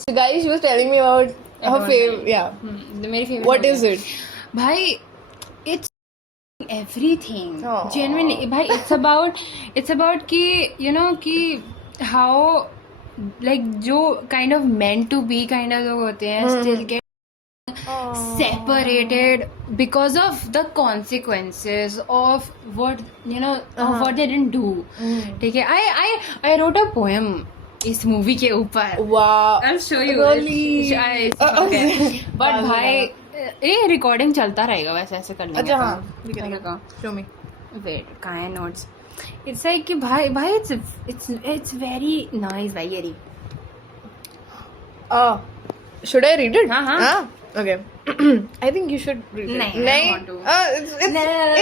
So guys, she was telling me about her favorite. Yeah. मेरी favorite. What is it? भाई, it's everything. Aww. Genuinely, भाई, it's about कि you know कि how like जो kind of meant to be kind of लोग होते हैं still get separated because of the consequences of what you know of what they didn't do. ठीक है, I wrote a poem इस movie के ऊपर. Wow. I'll show you. Really? Okay. But भाई ये रिकॉर्डिंग चलता रहेगा वैसे ऐसे कर लेंगे. अच्छा हाँ. Show me. वेट कहाँ है नोट्स. इट्स लाइक कि भाई इट्स वेरी नाइस भाई ये. Should I read it? हाँ. Okay. I think you should read it. नहीं, I don't want to.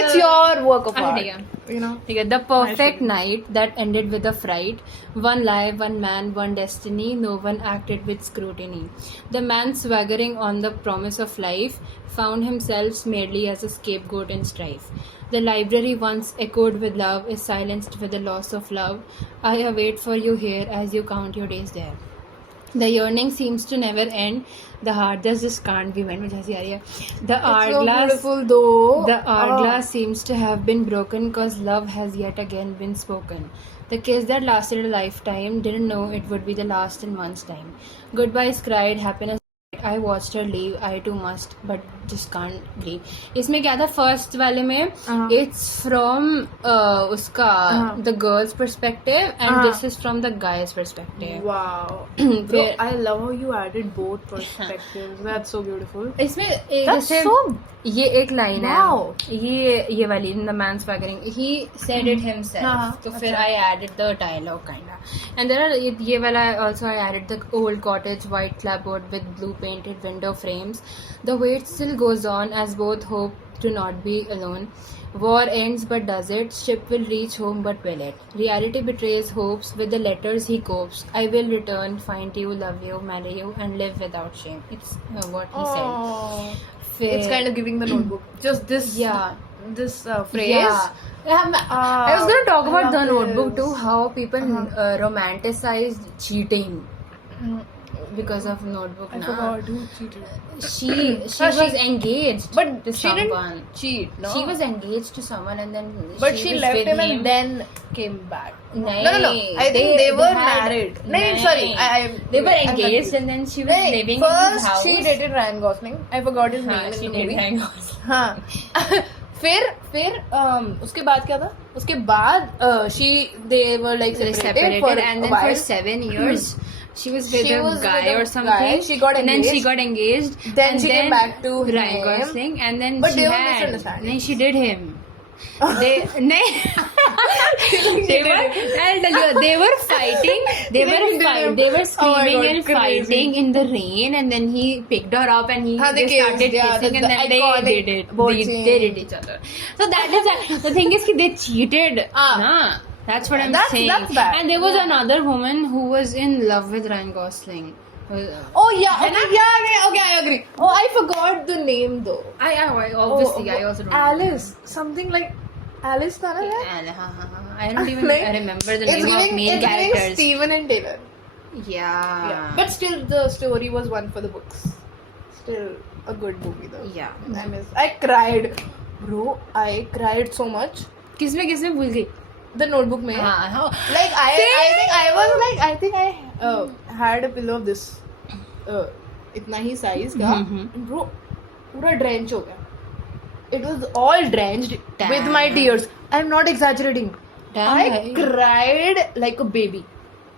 It's your work of art. ठीक है. You know. ठीक है. The perfect night that ended with a fright. One lie, one man, one destiny. No one acted with scrutiny. The man swaggering on the promise of life found himself merely as a scapegoat in strife. The library once echoed with love is silenced with the loss of love. I await for you here as you count your days there. The yearning seems to never end. The heart just can't be met. मुझे हंसी आ रही है. The hourglass, beautiful though. the hourglass seems to have been broken because love has yet again been spoken. The kiss that lasted a lifetime didn't know it would be the last in one's time. Goodbyes cried, happiness. I watched her leave. I too must, but just can't breathe. इसमें क्या था first वाले में? It's from उसका the girl's perspective and this is from the guy's perspective. Wow. Bro, I love how you added both perspectives. That's so beautiful. इसमें That's जैसे so. ये एक लाइन Wow. है ये वाली in the man's swaggering he said it himself तो फिर I added the dialogue kinda and there are ये वाला also I added the old cottage white clapboard with blue painted window frames. The wait still goes on as both hope to not be alone. War ends but does it? Ship will reach home but will it? Reality betrays hopes with the letters he copes. I will return, find you, love you, marry you and live without shame. It's what he said. It's kind of giving the Notebook. Just this. Yeah. This phrase. Yeah. I was going to talk about the Notebook this. too. How people romanticized cheating because of Notebook. I forgot who cheated. She was engaged, But to she someone. didn't cheat. No. She was engaged to someone, and then But she was left with him and then came back. Nahin, No. I think they were had- married. No, Nahin. sorry. They were I'm engaged, confused. and then she was Nahin, living in his first house. she dated Ryan Gosling. I forgot his name in she the did movie. hang on. हाँ. फिर उसके बाद क्या था? उसके बाद they were like separated for and then a while. for 7 years she was with She a was guy with a or something. guy. She got and then she engaged. got engaged. Then and she came back to Ryan him. Gosling, and then But she they were had. misunderstanding. No, she did him. They I'll tell you, they were fighting. They were screaming and crazy. fighting in the rain, and then he picked her up and they kissed, started kissing, and then they iconic did it. boat They scene. did each other. So that is the thing is that they cheated. Nah. That's what I'm saying. That's bad. And there was another woman who was in love with Ryan Gosling. Oh yeah, okay, I agree. Oh, I forgot the name though. I obviously I also don't Alice, something like Alice tha na? I don't even Like, remember the It's name of main giving characters. Steven and Taylor. Yeah. But still, the story was one for the books. Still a good movie though. Yeah. I cried, bro. I cried so much. किसमें भूल गई? The Notebook में. हाँ. Like I think I had a pillow of this इतना ही size का. And bro, पूरा drenched हो गया. It was all drenched with my tears. I'm not exaggerating. I cried like a baby.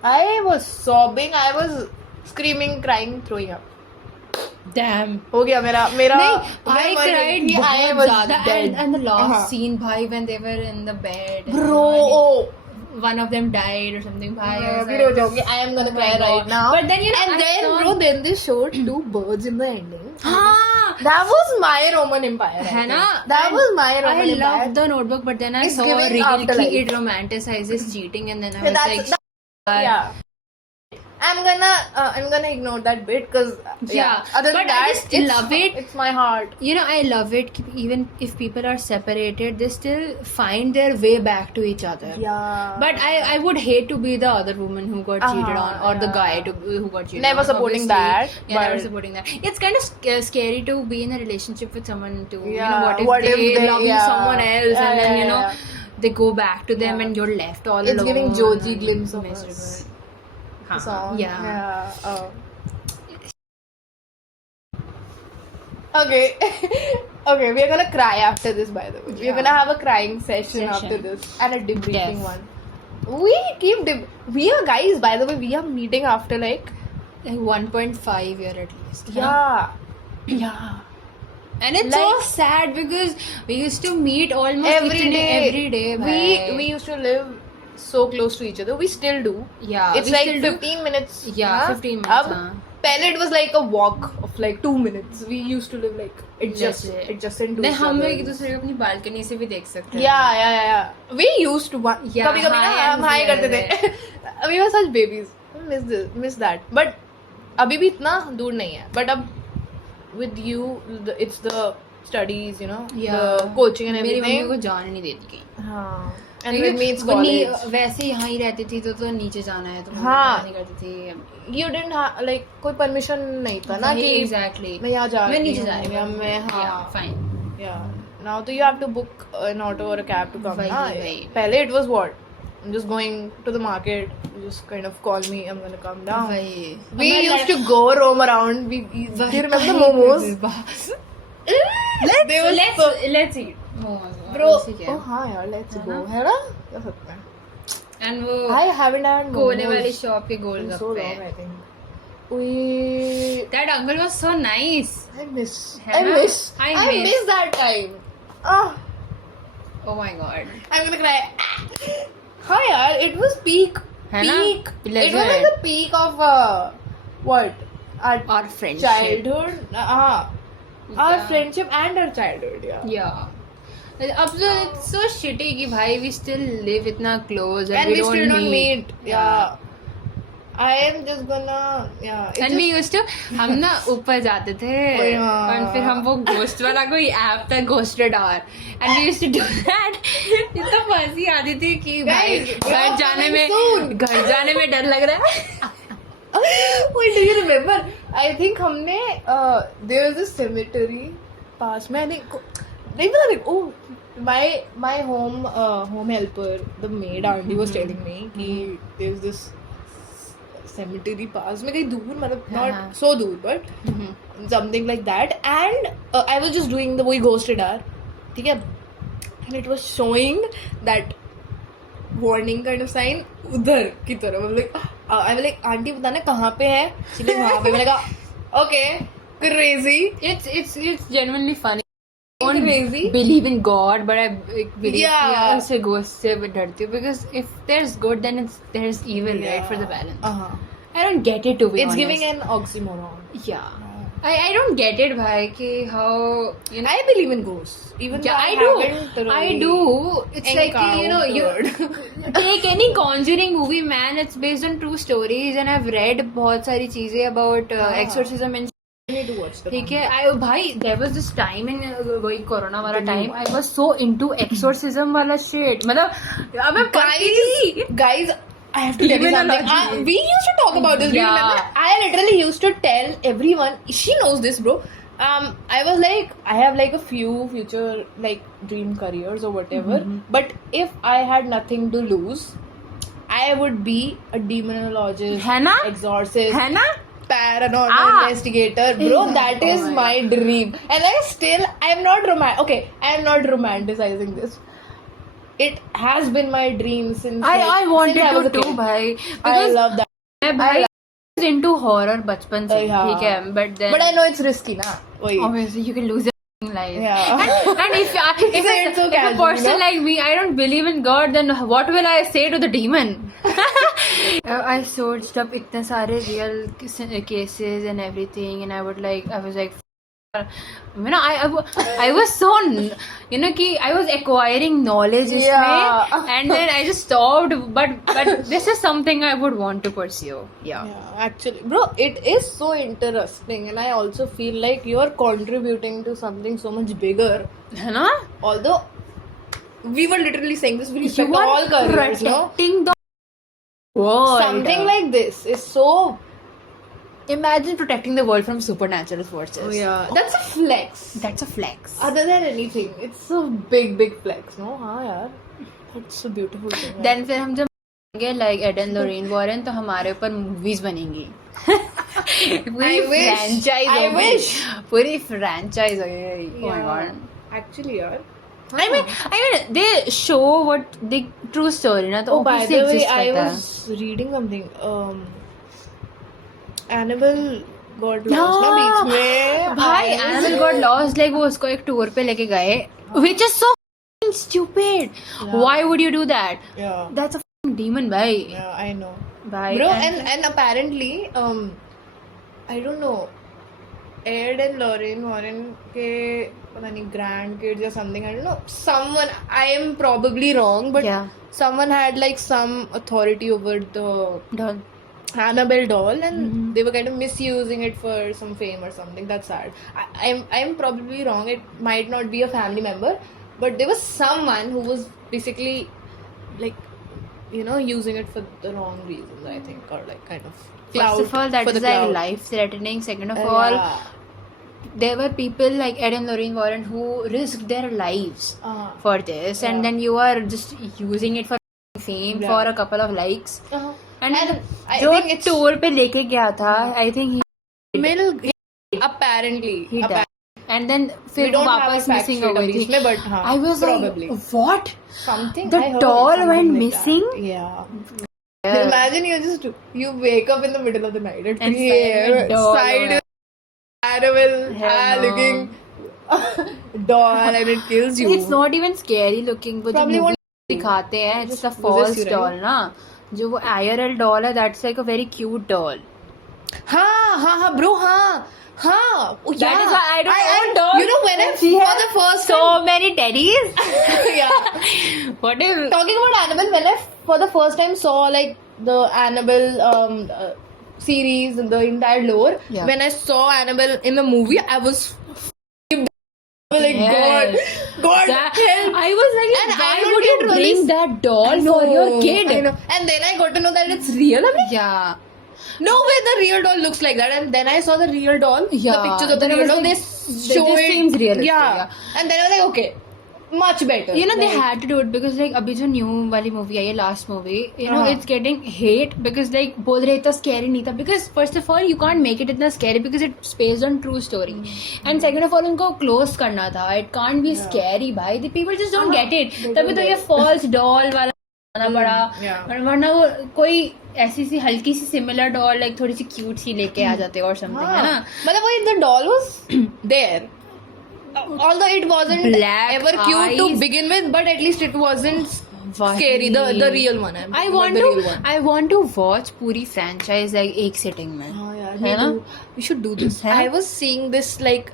I was sobbing. I was screaming, crying, throwing up. Damn. हो गया मेरा I cried I बहुत was ज़्यादा dead. and the last scene भाई when they were in the bed Bro, one of them died or something भाई I was अभी like, रो जाओगे. I am gonna cry God. right now. But then then they showed two birds in the ending. हाँ That was my Roman Empire. है ना? That was my Roman I Empire. loved the Notebook, but then I It's saw giving Real afterlife. it romanticizes cheating, and then I was That's- like, Yeah. I'm gonna ignore that bit because Yeah, Other but than I that, just it's, love it. It's my heart. You know, I love it. Even if people are separated, they still find their way back to each other. Yeah. But I would hate to be the other woman who got cheated on, or the yeah. guy who got cheated Never on. supporting obviously. that, Yeah, never but- supporting that. It's kind of scary to be in a relationship with someone too. You know, Yeah, what if they love yeah. someone else, Yeah, and then yeah, you know yeah. they go back to them Yeah. and you're left all It's alone. giving Joji and glimpse of miserable. us. Huh. Song. Yeah. Yeah. Okay. Okay, we are gonna cry after this, by the way. We're Yeah. gonna have a crying session after this and a debriefing one. We keep we are guys, by the way, we are meeting after like 1.5 year at least. huh? yeah. Yeah. And it's Like- so sad because we used to meet almost Every every day. bhai. We used to live so close to each other. We still do. Yeah, It's we like still do. 15 minutes. Yeah, huh? 15 minutes, Ab, huh? Pehle it was like a walk of like 2 minutes. We used to live like Legit. adjacent to नहीं each हम other. एक दूसरे को अपनी balcony से भी देख सकते हैं. Yeah. We used to Yeah, कभी कभी ना hi, हम हाई I'm करते थे. We were such babies. Miss that. But अभी भी इतना दूर नहीं है. But अब with you, it's the studies, you know, the coaching and मेरी मम्मी everything. को जाने नहीं देती कहीं. हाँ. And with me it's college. वैसे यहाँ ही रहती थी तो नीचे जाना है तो हाँ. नहीं करती थी. You didn't have like कोई permission नहीं था ना कि Exactly. मैं यहाँ जा मैं रही नीचे हूँ जा रही या हूँ. मैं Yeah, हाँ. fine. Yeah. Now तो you have to book an auto or a cab to come. वही, ना. वही. पहले it was what? I'm just going to the market. You just kind of call me. I'm gonna come down. वही. We used to go roam around. Do you remember the momos? They were so- let's eat momos. Bro. वैसे क्या? Oh हाँ यार, let's है go. ना? है ना? कर सकते हैं. And वो I haven't had कोले momos वाली शॉप के in so golgappe. long, I think. We. That uncle was so nice. I miss. है I ना? miss. I I miss. miss that time. Ah. Oh my god. I'm gonna cry. Hi, yaar, it was peak. है ना? Peak. It was Legit. like the peak of what? Our friendship. Childhood. Our Yeah. friendship and our childhood. Yeah. Yeah. अब तो it's so shitty कि भाई we still live इतना close And we don't still don't meet. Yeah. Yeah. I am just gonna. Yeah. It's And we just, used to हम ना ऊपर जाते थे Oh, yeah. और फिर हम वो घोस्ट वाला कोई ऐप था ghosted our and we used to do that. इतना मस्ती आती थी कि भाई Guys, we are घर जाने में डर लग रहा है. Wait, do you remember? I think हमने there was this cemetery पास में. I think नहीं पता like my home helper, the maid auntie was telling me कि there was this cemetery पास में कहीं दूर मतलब हाँ. not so दूर but something like that and I was just doing the वही ghosted hour ठीक है and it was showing that warning kind of sign उधर की तरफ. I'm like आंटी बताना कहाँ पे है. She's like वहाँ पे. मैंने कहा okay crazy. It's genuinely funny. Crazy. Believe in God, but I believe Yeah. उससे ghost से डरती हूँ because if there's good then there's evil, right, for the balance. Uh-huh. I don't get it to be It's honest. giving an oxymoron. Yeah. I don't get it, bhai, कि how you know. I believe in ghosts. Even Yeah, though I haven't do. I really do. It's like you know, you encountered. take any Conjuring movie, man. It's based on true stories, and I've read बहुत सारी चीजें about exorcism and. I need to watch the ठीक है, I भाई there was this time in वही corona वाला time I was so into exorcism वाला shit. मतलब अब मैं पढ़ती थी. Guys, I have to tell you something. Demonology. We used to talk about this. Do you Yeah. remember? I literally used to tell everyone. She knows this, bro. I was like, I have like a few future like dream careers or whatever. But if I had nothing to lose, I would be a demonologist, है ना? exorcist, है ना? paranormal investigator, bro. That is Oh my dream, and I'm not I'm not romanticizing this. It has been my dream since I wanted since I was to a too, kid. भाई. I Because love that. मैं भाई was into horror बचपन से, Yeah. ठीक है, but then But I know it's risky, na. Wait. obviously you can lose your life. Yeah. And if Say it so if a casually, person no? like me, I don't believe in God, then what will I say to the demon? I searched up इतने सारे real cases and everything, and I was like, I was so कि I was acquiring knowledge इसमें, and then I just stopped. But this is something I would want to pursue. Yeah. Actually, bro, it is so interesting, and I also feel like you are contributing to something so much bigger. है ना? Although we were literally saying this, we respect You are all careers, no? protecting the world. Something like this is so. Imagine protecting the world from supernatural forces. Oh yeah, that's a flex. That's a flex. Other than anything, it's a big flex, no? हाँ यार, that's a beautiful thing. Then फिर हम जब बनेंगे like Ed and Lorraine Warren, तो हमारे ऊपर movies बनेंगी. I wish. पूरी franchise होगी. Oh my god. Actually यार. I mean, they show what the true story ना, तो Oh, by obviously the way, exist I करता है. was reading something. Annabelle got lost ना बीच में. भाई Annabelle got lost, like वो उसको एक tour पे लेके गए, which is so fucking stupid. Why would you do that? Yeah. That's a fucking demon, भाई. Yeah, I know. भाई. Bro, and apparently, I don't know, Ed and Lorraine Warren के पता नहीं grandkids or something, I don't know. Someone, I am probably wrong, but Yeah. someone had like some authority over the Doll. Annabelle doll, and they were kind of misusing it for some fame or something. That's sad. I'm probably wrong. It might not be a family member, but there was someone who was basically like, you know, using it for the wrong reasons, I think, or like kind of clout. First of all, that for is the like clout. life-threatening. Second of all, Yeah. there were people like Ed and Lorraine Warren who risked their lives for this, and then you are just using it for fame, for a couple of likes. And I जो think it's tour पे लेके गया था, I think apparently he died. And then we फिर don't have वापस a fact missing sheet हो गई अभी थी. इसमें, but हाँ, I was probably like, what? something. The I heard doll something went like missing? that. Yeah. Imagine you wake up in the middle of the night at And 3 a.m. doll side Annabelle Hell no. looking doll and it kills you. It's not even scary looking, but Probably जो won't movie दिखाते हैं, it's a possess false you, right? doll ना. जो वो IRL doll है, that's like a very cute doll. हाँ, bro, हाँ. Oh, That yeah. is why I don't own dolls. You know, when I She for has the first so many teddies. time, yeah. What is? Talking about Annabelle, when I for the first time saw like the Annabelle series and the entire lore, Yeah. when I saw Annabelle in the movie, I was like, Yes. God, That- help. I was like, And why I don't would you get really bring that doll for your kid? I know. And then I got to know that it's real. I'm like, Yeah. no way the real doll looks like that. And then I saw the real doll, Yeah. the pictures of the Then I real was doll, like, they show this it. seems realistic, Yeah. yeah. And then I was like, okay, much better. You know, they Like, had to do it because like अभी जो new वाली movie आई है, last movie, you know, हाँ. it's getting hate because like बोल रहे इतना scary नहीं था, because first of all you can't make it इतना scary because it's based on true story, and second of all उनको close करना था, it can't be scary भाई, the people just don't get it, तभी तो ये false doll वाला बनाना पड़ा, yeah. वरना वो कोई ऐसी सी हल्की सी similar doll like थोड़ी सी cute सी लेके आ जाते और something, है ना? मतलब वही the doll was there. Although it wasn't Black ever cute to eyes. begin with, but at least it wasn't scary. The real one. I not want the to real one. I want to watch पूरी franchise like एक sitting में. हाँ यार, है ना? we should do this. है? I was seeing this like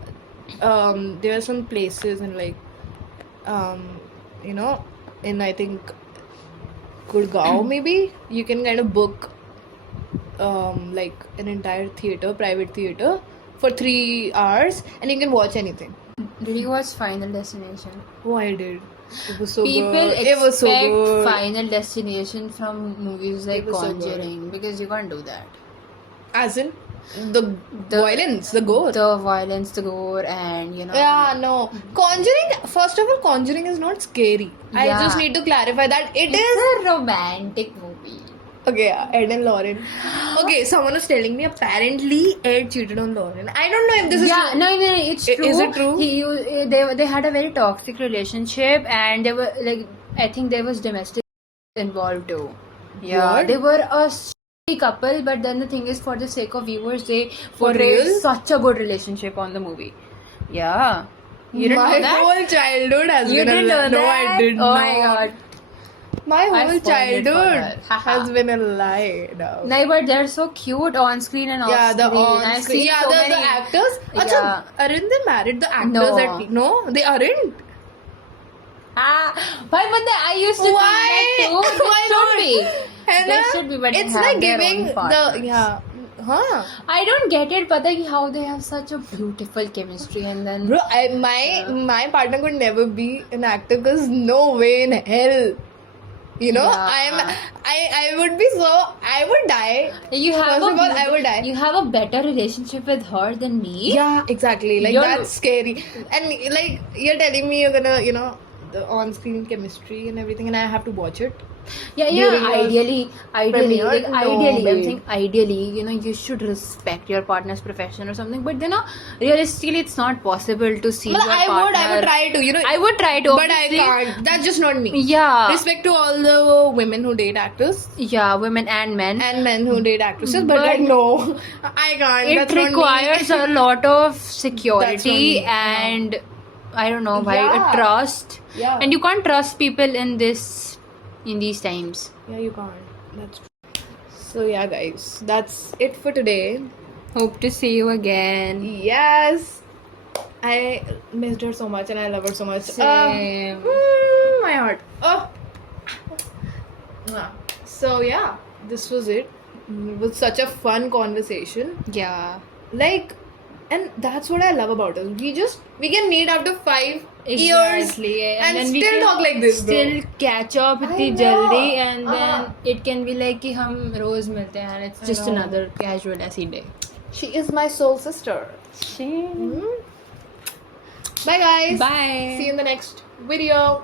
there are some places in like you know, in I think Gurgaon maybe you can kind of book like an entire theater, private theater for 3 hours and you can watch anything. Did you watch Final Destination? Oh, I did. It was so People good. expect It was so good. Final Destination from movies like It was so good. Conjuring because you can't do that. As in the violence, the gore. The violence, the gore, and you know. Yeah, no. Conjuring, first of all, Conjuring is not scary. I Yeah. just need to clarify that it is. It's a romantic movie. Okay, yeah, Ed and Lauren. Okay, someone was telling me apparently Ed cheated on Lauren. I don't know if this is Yeah, true. no, it's true. Is it true? They had a very toxic relationship, and they were like, I think there was domestic involved too. Yeah, What? they were a shitty couple, but then the thing is, for the sake of viewers, they For portrayed real? such a good relationship on the movie. Yeah, you didn't My know that. whole childhood has You been didn't a know No, that? I did Oh not. my god. My I whole spoiled it for childhood her. Haha. has been a lie now. No, but they're so cute on screen and off Yeah, the screen. I've on-screen. seen Yeah, so the many. actors. Yeah. Acha, aren't they married? The actors No. no, they aren't. Why? But I used to Why? think that too. Why They should not? be. है They ना? should be, but they It's have like their giving own the partners. huh. I don't get it, pata ki how they have such a beautiful chemistry and then Bro, my partner could never be an actor because no way in hell. You know, Yeah. I would be so, I would die. you have First a of all, I would die. You have a better relationship with her than me. Yeah, exactly. Like You're- that's scary. And like you're telling me you're gonna, you know, the on-screen chemistry and everything, and I have to watch it. Yeah. During your Ideally, premiere? like No, ideally, I'm babe. saying ideally, you know, you should respect your partner's profession or something. But you know, realistically, it's not possible to see Well, your I partner. would try to, you know. I would try to, But I obviously. can't. That's just not me. Yeah. Respect to all the women who date actors Yeah, women and men. and men who date actresses, but But like no, I can't. It That's not me. requires a lot of security me. No. and I don't know why Yeah. trust. Yeah. And you can't trust people in these times. Yeah, you can't. That's true. So yeah, guys, that's it for today. Hope to see you again. Yes, I missed her so much and I love her so much. Same. My heart. Oh. So yeah, this was it. It was such a fun conversation. Yeah. Like, and that's what I love about us. We can meet after 5 years Exactly. and then we still can talk like this. Still bro. catch up I इतनी know. जल्दी and then Uh-huh. it can be like कि हम रोज मिलते हैं and it's I just know. another casual ऐसी day. She is my soul sister. Bye guys. Bye. See you in the next video.